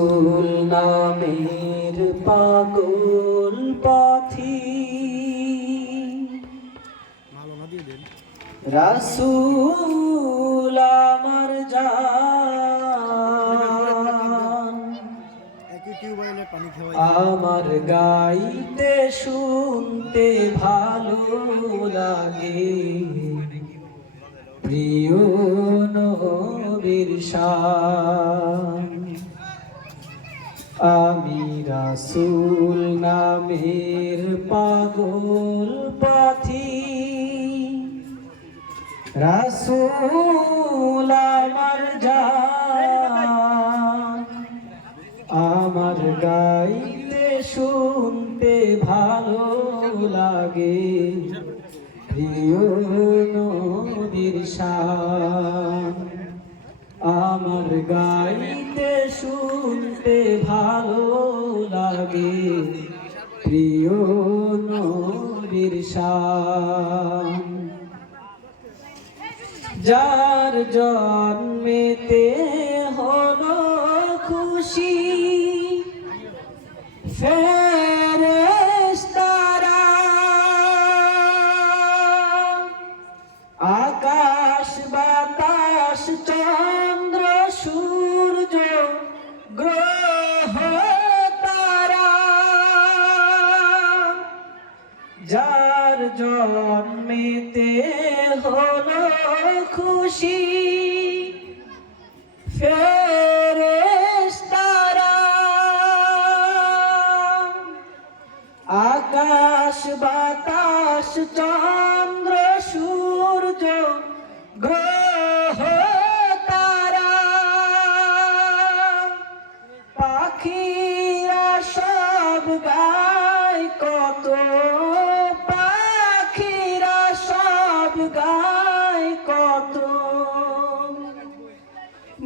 রাসূল নামের পাগল পাথি রাসূল আমার জান আমার গাইতে শুনতে ভালো লাগে প্রিয় নবীর শান আমি রাসূল নামের পাগল পাথি রাসূল আমার জান আমার গাইতে শুনতে ভালো লাগে প্রিয় নবীর শান আমার গাইতে শুনতে ভালো লাগে প্রিয় নবীর শান যার জন্মেতে হলো খুশি ফেরেশতারা আকাশ বাতাস চন্দ্র সূর্য গ্রহ তারা যার জন্মেতে হলো খুশি ফেরেশতারা আকাশ বাতাস চন্দ্র সূর্য গ্রহ তারা পাখিরা সব গায় কত পাখিরা সব গায় কত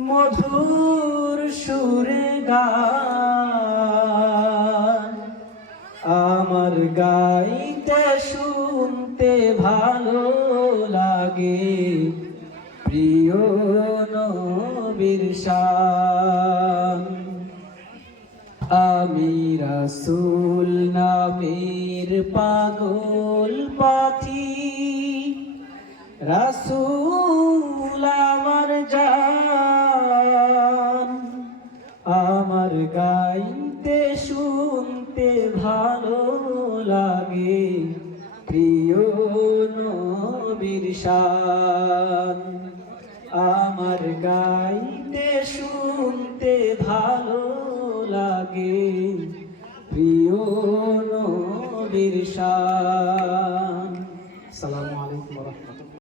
মধুর সুরে গান আমার গাইতে শুনতে ভালো লাগে প্রিয় নবীর শান আমি রাসূল নামের পাগল পাথি রাসূল আমার জান আমার গাইতে শুনতে ভালো লাগে প্রিয় নবীর শান আমার গাইতে শুনতে ভালো লাগে প্রিয় নবীর শান।